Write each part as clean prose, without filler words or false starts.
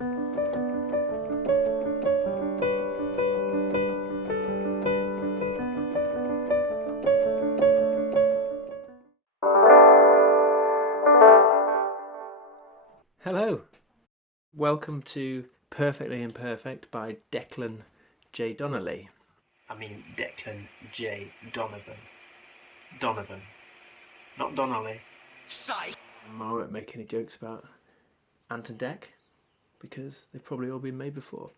Hello, welcome to Perfectly Imperfect by Declan J Donovan. Declan J Donovan. Donovan, not Donnelly. Psych! I won't make any jokes about Ant and Dec because they've probably all been made before.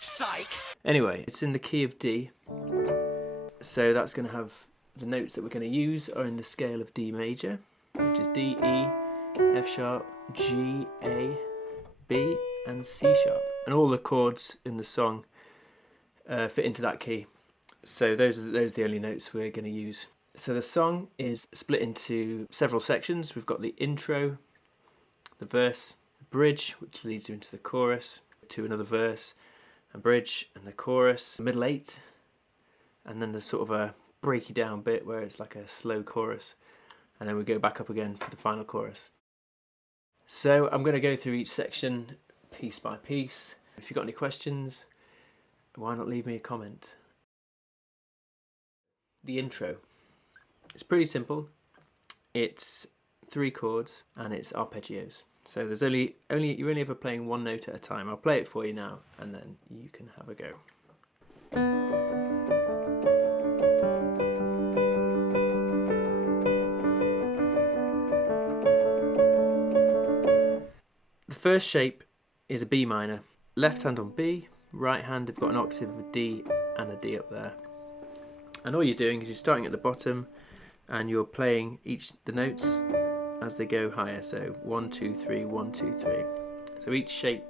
Psych! Anyway, it's in the key of D, so that's going to have the notes that we're going to use are in the scale of D major, which is D, E, F sharp, G, A, B and C sharp, and all the chords in the song fit into that key, so those are the only notes we're going to use. So the song is split into several sections. We've got the intro, the verse, the bridge which leads you into the chorus, to another verse, a bridge and the chorus, the middle eight, and then there's sort of a breaky down bit where it's like a slow chorus, and then we go back up again for the final chorus. So I'm going to go through each section piece by piece. If you've got any questions, why not leave me a comment? The intro. It's pretty simple. It's 3 chords and it's arpeggios. So there's you're only ever playing one note at a time. I'll play it for you now and then you can have a go. The first shape is a B minor. Left hand on B, right hand I've got an octave of a D and a D up there. And all you're doing is you're starting at the bottom and you're playing the notes as they go higher. So 1, 2, 3, 1, 2, 3. So each shape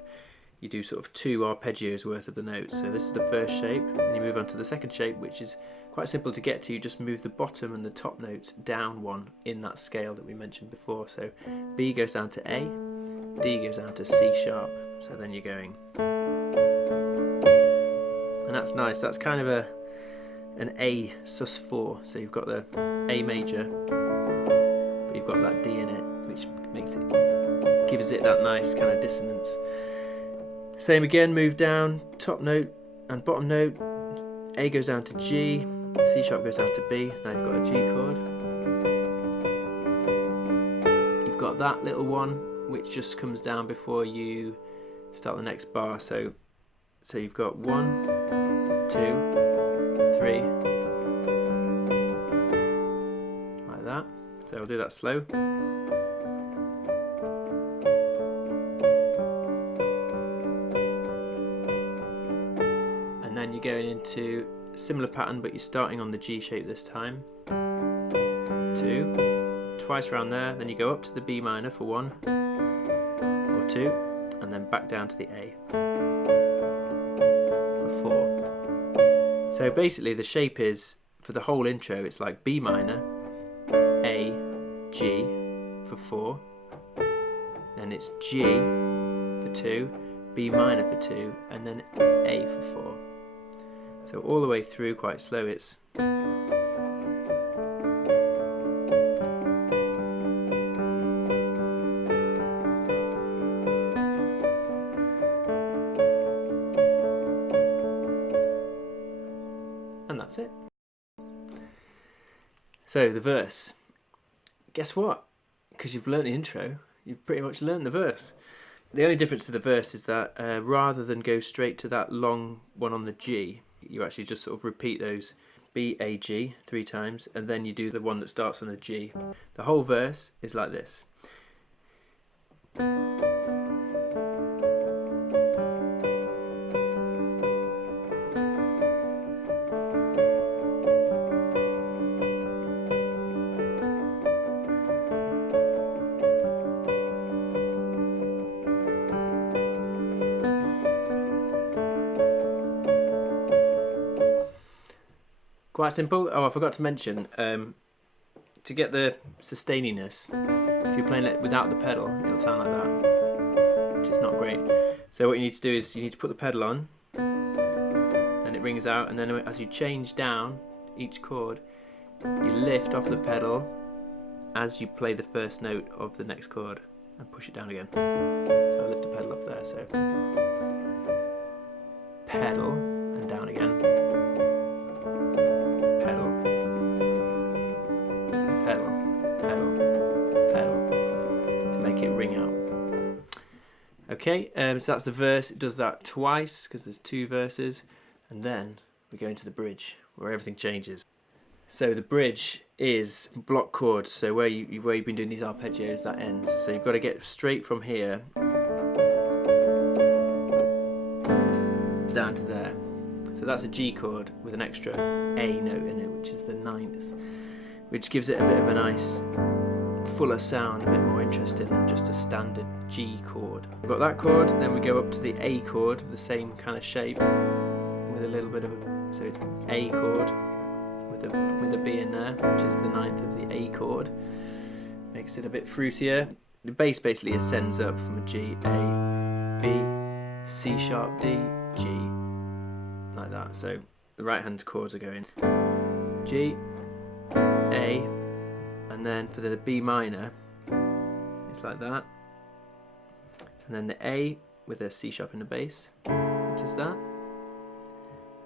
you do sort of 2 arpeggios worth of the notes. So this is the first shape, and you move on to the second shape, which is quite simple to get to. You just move the bottom and the top notes down 1 in that scale that we mentioned before. So B goes down to A, D goes down to C sharp. So then you're going, and that's nice. That's kind of an A sus4. So you've got the A major, but you've got that D in it, which gives it that nice kind of dissonance. Same again, move down, top note and bottom note. A goes down to G, C sharp goes down to B. Now you've got a G chord. You've got that little one which just comes down before you start the next bar. So you've got 1, 2, 3, like that. So I'll do that slow. And then you're going into a similar pattern, but you're starting on the G shape this time. 2, twice around there, then you go up to the B minor for 1 or 2, and then back down to the A for 4. So basically the shape is, for the whole intro, it's like B minor, A, G for 4, then it's G for 2, B minor for 2, and then A for 4. So all the way through, quite slow, it's and that's it. So the verse. Guess what? Because you've learnt the intro, you've pretty much learnt the verse. The only difference to the verse is that rather than go straight to that long one on the G, you actually just sort of repeat those B, A, G 3 times, and then you do the one that starts on a G. The whole verse is like this. Quite simple. Oh, I forgot to mention, to get the sustaininess, if you're playing it without the pedal, it'll sound like that, which is not great. So what you need to do is you need to put the pedal on, and it rings out, and then as you change down each chord, you lift off the pedal as you play the first note of the next chord and push it down again. So I lift the pedal off there. there. So pedal and down again. Pedal, pedal, pedal, pedal to make it ring out. Okay, so that's the verse. It does that twice because there's 2 verses, and then we go into the bridge where everything changes. So the bridge is block chords. So where you've been doing these arpeggios, that ends. So you've got to get straight from here down to there. So that's a G chord with an extra A note in it, which is the 9th, which gives it a bit of a nice fuller sound, a bit more interesting than just a standard G chord. We've got that chord, then we go up to the A chord of the same kind of shape with a little bit of a, so it's A chord with a B in there, which is the 9th of the A chord. Makes it a bit fruitier. The bass basically ascends up from a G, A, B, C sharp, D, G, like that. So the right hand chords are going G, A, and then for the B minor, it's like that. And then the A with a C sharp in the bass, which is that.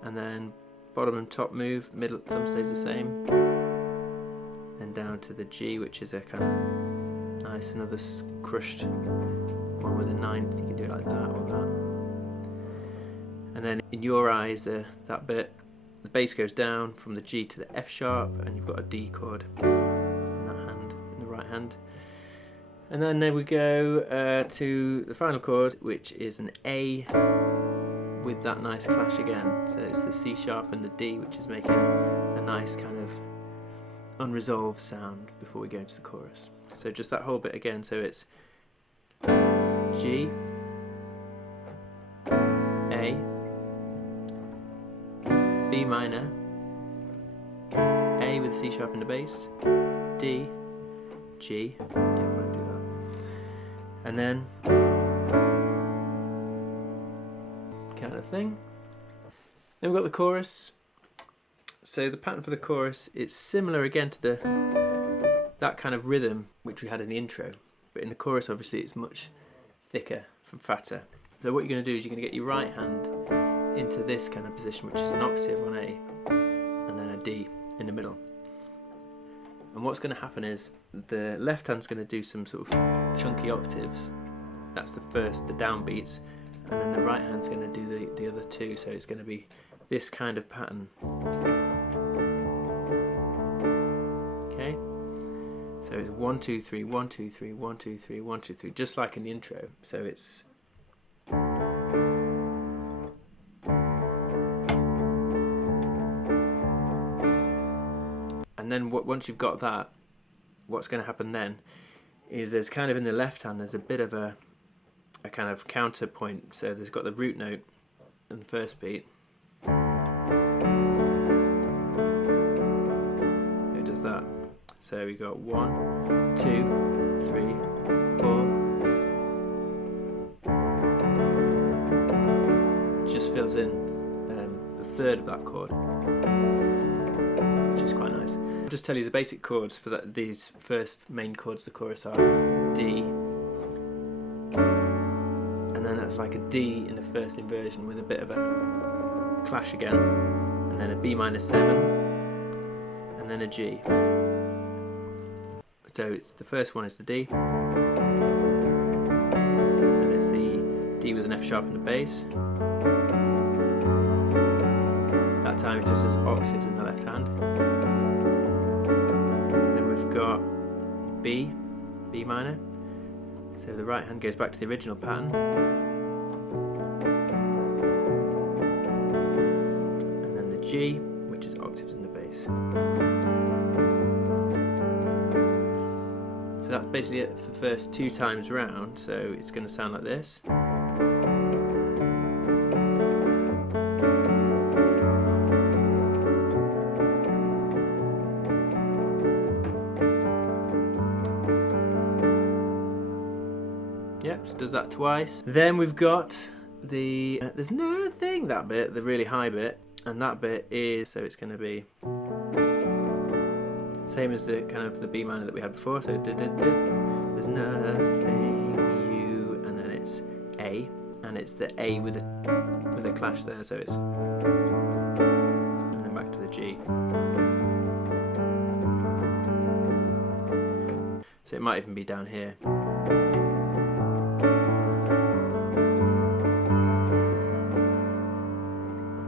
And then bottom and top move, middle thumb stays the same. Then down to the G, which is a kind of nice, another crushed one with a 9th. You can do it like that or that. And then in Your Eyes, that bit, the bass goes down from the G to the F sharp, and you've got a D chord in that hand, in the right hand. And then there we go to the final chord, which is an A with that nice clash again. So it's the C sharp and the D, which is making a nice kind of unresolved sound before we go into the chorus. So just that whole bit again. So it's G, A, B minor, A with C sharp in the bass, D, G, yeah, I'm going to do that, and then kind of thing. Then we've got the chorus. So the pattern for the chorus, it's similar again to that kind of rhythm which we had in the intro, but in the chorus obviously it's much thicker and fatter. So what you're going to do is you're going to get your right hand into this kind of position, which is an octave on A and then a D in the middle. And what's going to happen is the left hand's going to do some sort of chunky octaves. That's the first, the downbeats, and then the right hand's going to do the other 2. So it's going to be this kind of pattern. Okay, so it's 1 2 3 1 2 3 1 2 3 1 2 3, just like in the intro. So it's and then once you've got that, what's going to happen then is there's kind of in the left hand there's a bit of a kind of counterpoint. So there's got the root note in the first beat. It does that. So we got 1 2 3 4. Just fills in the third of that chord, which is quite nice. I'll just tell you the basic chords for these first main chords of the chorus are D, and then that's like a D in the first inversion with a bit of a clash again, and then a B minor 7, and then a G. So it's the first one is the D, then it's the D with an F sharp in the bass. That time it just does octaves in the left hand. Then we've got B minor. So the right hand goes back to the original pattern. And then the G, which is octaves in the bass. So that's basically it for the first 2 times round. So it's going to sound like this. Yep, so it does that twice. Then we've got the there's nothing, that bit, the really high bit, and that bit is, so it's going to be same as the kind of the B minor that we had before. So there's nothing, you, and then it's A, and it's the A with a clash there, so it's, and then back to the G. So it might even be down here.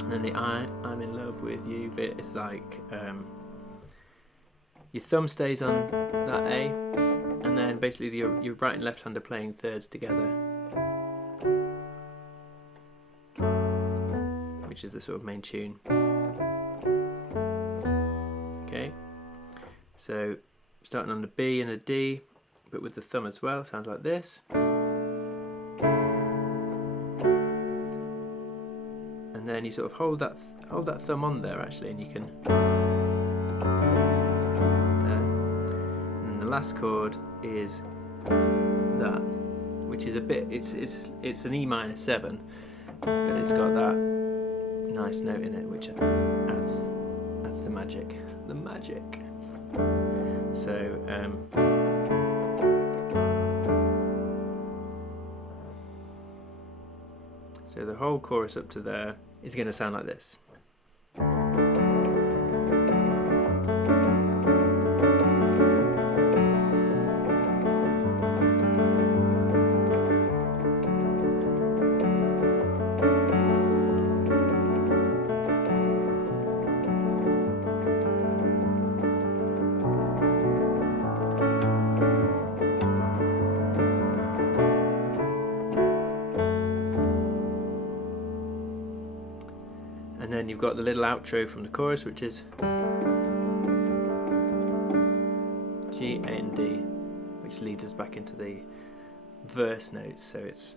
And then the I'm in love with you bit, it's like your thumb stays on that A, and then basically your right and left hand are playing thirds together, which is the sort of main tune. Okay, so starting on the B and a D, but with the thumb as well, sounds like this. And then you sort of hold that thumb on there actually, and you can. And then the last chord is that, which is a bit. It's an E minor 7, but it's got that nice note in it, which adds the magic. The magic. So so the whole chorus up to there is going to sound like this. And then you've got the little outro from the chorus, which is G, A and D, which leads us back into the verse notes. So it's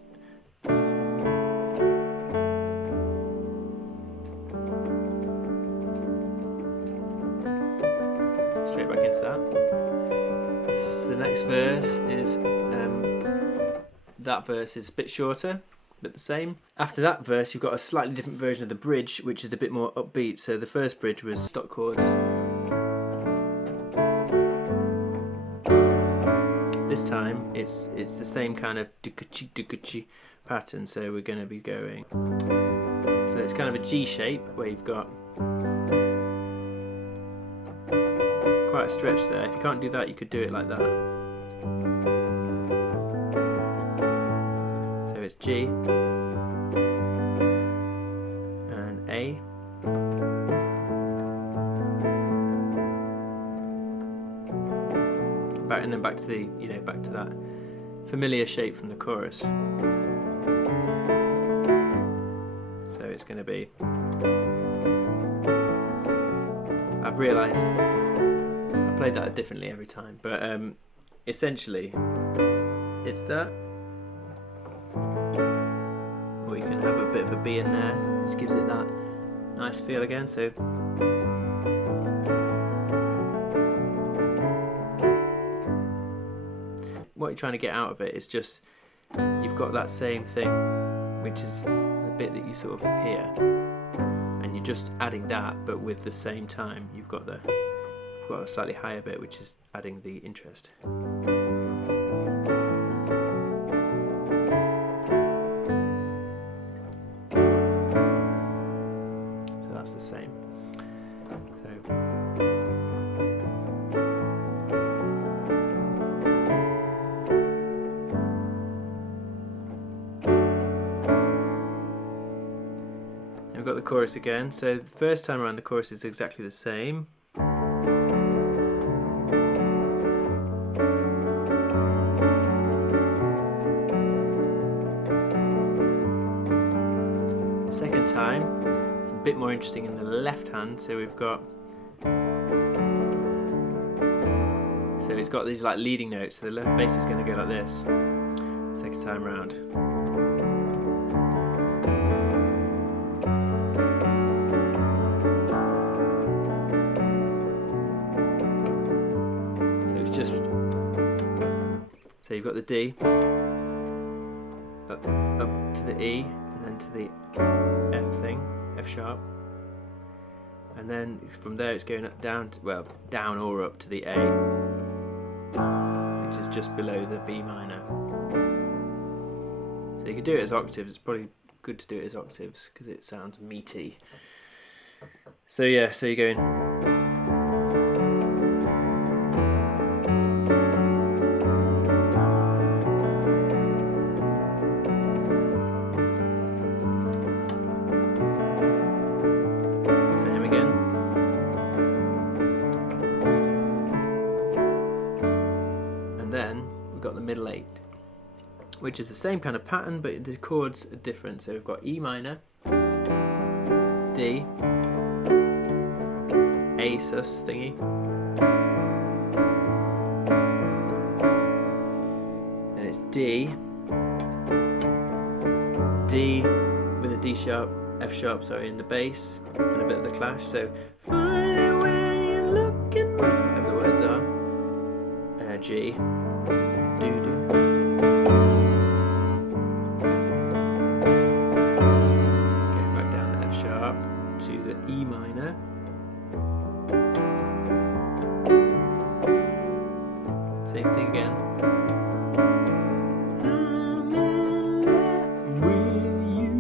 straight back into that. So the next verse is that verse is a bit shorter, but the same. After that verse, you've got a slightly different version of the bridge, which is a bit more upbeat. So the first bridge was stock chords. This time, it's the same kind of dukachi pattern. So we're going to be going. So it's kind of a G shape where you've got quite a stretch there. If you can't do that, you could do it like that. So it's G. A, back, and then back to the back to that familiar shape from the chorus. So it's going to be. I've realised I played that differently every time, but essentially it's that. Or you can have a bit of a B in there, which gives it that nice feel again. So what you're trying to get out of it is just you've got that same thing, which is the bit that you sort of hear, and you're just adding that, but with the same time you've got a slightly higher bit, which is adding the interest. The same. So we've got the chorus again. So the first time around the chorus is exactly the same. The second time a bit more interesting in the left hand, so we've got, so it's got these like leading notes, so the left bass is going to go like this second time round. So it's just, so you've got the D up to the E and then to the F thing, F sharp, and then from there it's going down or up to the A, which is just below the B minor. So you could do it as octaves. It's probably good to do it as octaves because it sounds meaty. So yeah, so you're going. Same again. And then we've got the middle 8, which is the same kind of pattern, but the chords are different. So we've got E minor, D, A sus thingy, and it's D, D with a D sharp, F sharp, sorry, in the bass, and a bit of the clash. So find it when you're looking, whatever the words are. G, do do. Going back down to F sharp to the E minor. Same thing again. I'm in love with you.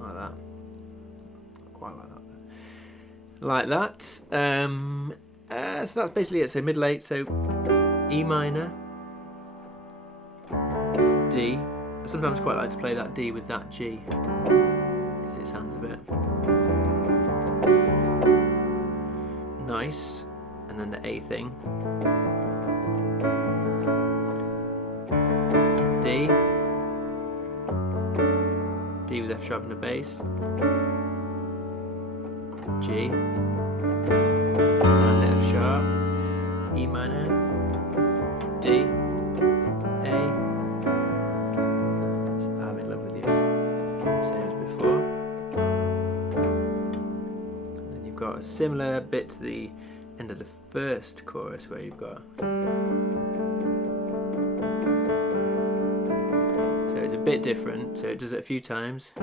Like that. Not quite like that. Like that. So that's basically it. So middle 8. So E minor, D. I sometimes quite like to play that D with that G because it sounds a bit nice. And then the A thing. D, D with F sharp in the bass, G, down to F sharp, E minor, D, A, I'm in love with you, same as before. And then you've got a similar bit to the end of the first chorus where you've got, so it's a bit different, so it does it a few times. I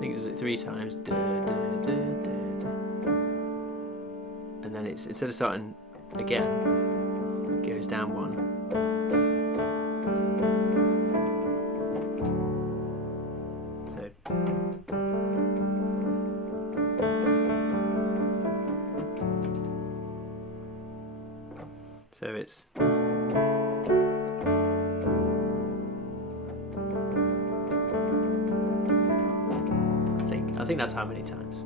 think it does it 3 times, da, da, da, da, da. And then it's, instead of starting again, it goes down 1. So it's, I think that's how many times.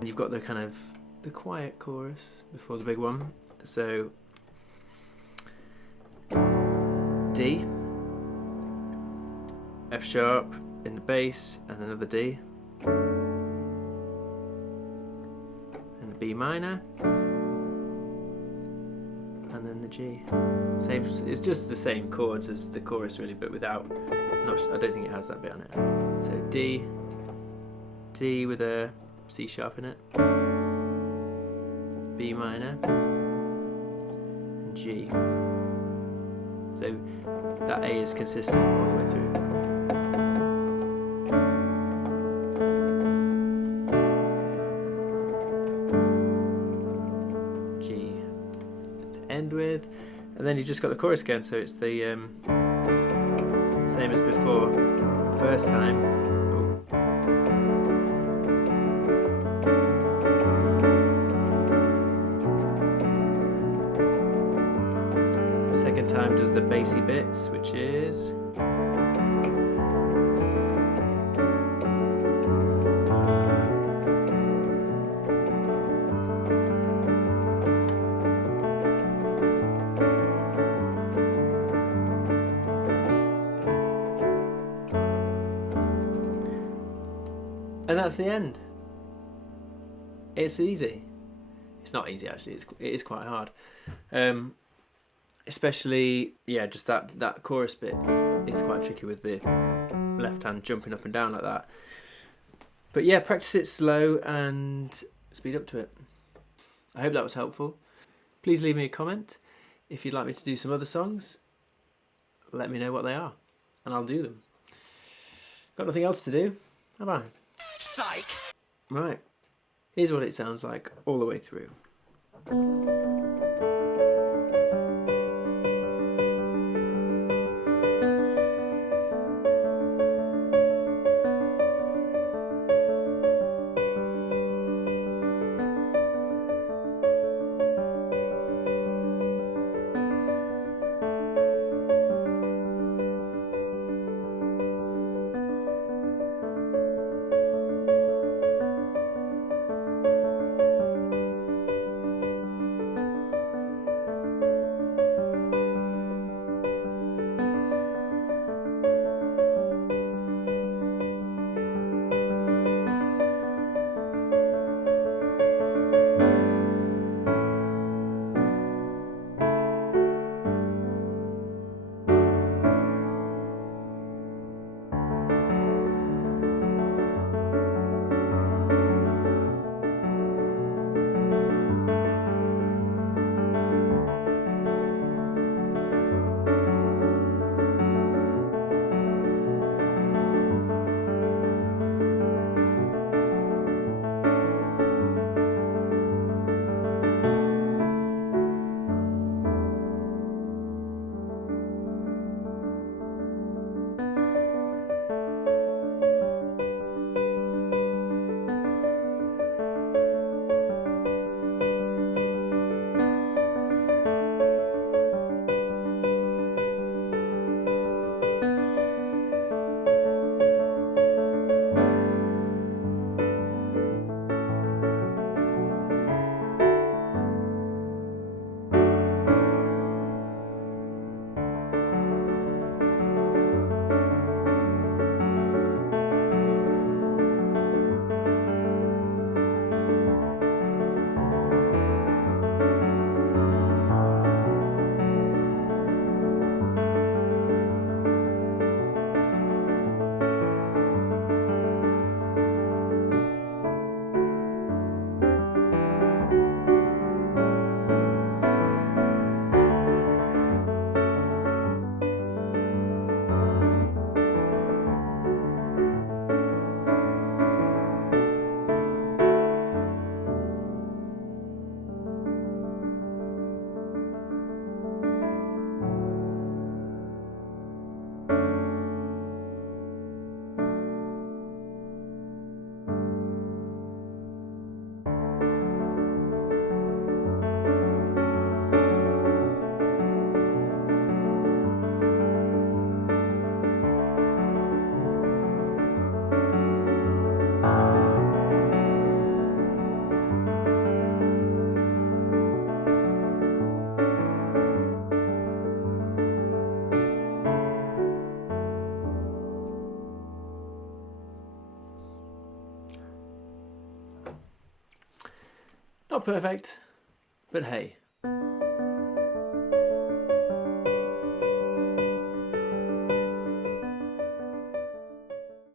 And you've got the kind of the quiet chorus before the big one. So D, F sharp in the bass, and another D, and the B minor, and then the G. Same, it's just the same chords as the chorus really, but without, I don't think it has that bit on it. So D, D with a C sharp in it, B minor, and G. So that A is consistent all the way through. G to end with, and then you've just got the chorus again, so it's the same as before. First time. Second time does the bassy bits, which is and that's the end. It's easy. It's not easy actually, it is quite hard. Especially, yeah, just that chorus bit is quite tricky with the left hand jumping up and down like that. But yeah, practice it slow and speed up to it. I hope that was helpful. Please leave me a comment. If you'd like me to do some other songs, let me know what they are and I'll do them. Got nothing else to do, have I? Psych! Right, here's what it sounds like all the way through. Not perfect, but hey.